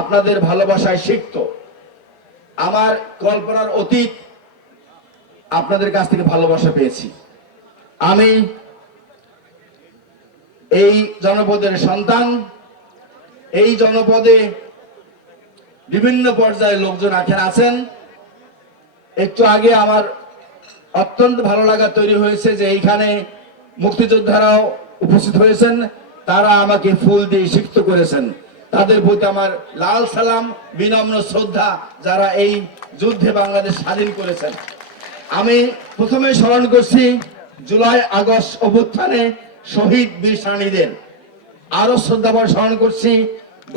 আপনাদের ভালোবাসায় শিখত আমার কল্পনার অতীত আপনাদের কাছ থেকে ভালোবাসা পেয়েছি। আমি এই জনপদের সন্তান, এই জনপদে বিভিন্ন পর্যায়ে লোকজন আছেন আছেন। একটু আগে আমার অত্যন্ত ভালো লাগা তৈরি হয়েছে যে এইখানে মুক্তিযোদ্ধারাও উপস্থিত হয়েছেন। তারা আমাকে ফুল দিয়ে সিক্ত করেছেন। তাদের প্রতি আমার লাল সালাম, বিনম্র শ্রদ্ধা যারা এই যুদ্ধে বাংলাদেশ স্বাধীন করেছেন। আমি প্রথমে স্মরণ করছি জুলাই আগস্ট অভ্যুত্থানে শহীদ বীর সারণীদের আরও শ্রদ্ধাভর স্মরণ করছি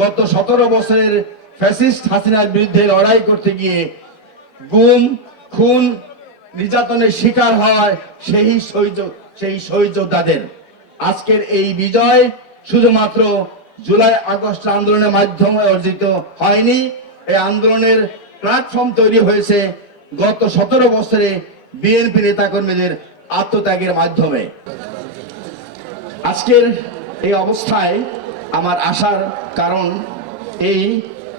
গত সতেরো বছরের ফ্যাসিস্ট হাসিনার বিরুদ্ধে লড়াই করতে গিয়ে গুম, খুন, নির্যাতনের শিকার হয় সেই শহীদ সেই শহীদ যোদ্ধাদের আজকের এই বিজয় শুধুমাত্র জুলাই আগস্ট আন্দোলনের মাধ্যমে অর্জিত হয়নি। এই আন্দোলনের প্ল্যাটফর্ম তৈরি হয়েছে গত সতেরো বছরে বিএনপি নেতাকর্মীদের আত্মত্যাগের মাধ্যমে। আজকের এই অবস্থায় আমার আসার কারণ এই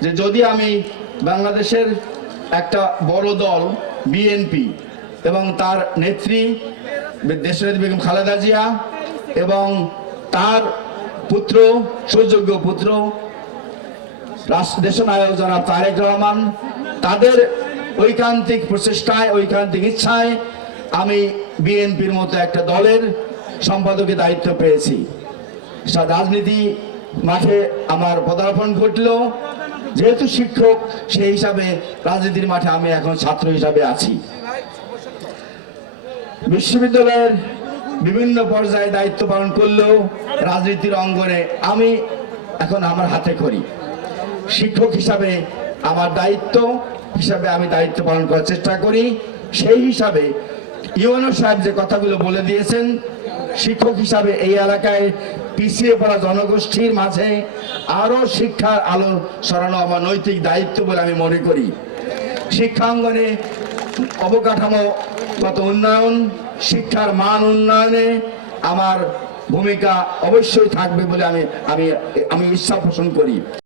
যে যদি আমি বাংলাদেশের একটা বড় দল বিএনপি এবং তার নেত্রী দেশনেত্রী বেগম খালেদা জিয়া এবং তার পুত্র, সুযোগ্য পুত্র দেশনায়ক জনাব তারেক রহমান, তাদের ঐকান্তিক প্রচেষ্টায়, ঐকান্তিক ইচ্ছায় আমি বিএনপির মতো একটা দলের সম্পাদকের দায়িত্ব পেয়েছি। রাজনীতি মাঠে আমার পদার্পণ ঘটলো। যেহেতু শিক্ষক, সেই হিসাবে রাজনীতির মাঠে আমি এখন ছাত্র হিসাবে আছি। বিশ্ববিদ্যালয়ের বিভিন্ন পর্যায়ে দায়িত্ব পালন করলেও রাজনীতির অঙ্গনে আমি এখন আমার হাতে করি। শিক্ষক হিসাবে আমার দায়িত্ব, হিসাবে আমি দায়িত্ব পালন করার চেষ্টা করি। সেই হিসাবে ইউএনও সাহেব যে কথাগুলো বলে দিয়েছেন, শিক্ষক হিসাবে এই এলাকায় পিছিয়ে পড়া জনগোষ্ঠীর মাঝে আরও শিক্ষার আলো সরানো আমার নৈতিক দায়িত্ব বলে আমি মনে করি। শিক্ষাঙ্গনে অবকাঠামোগত উন্নয়ন শিক্ষার মান উন্নয়নে আমার ভূমিকা অবশ্যই থাকবে বলে আমি আমি আমি ইচ্ছা পোষণ করি।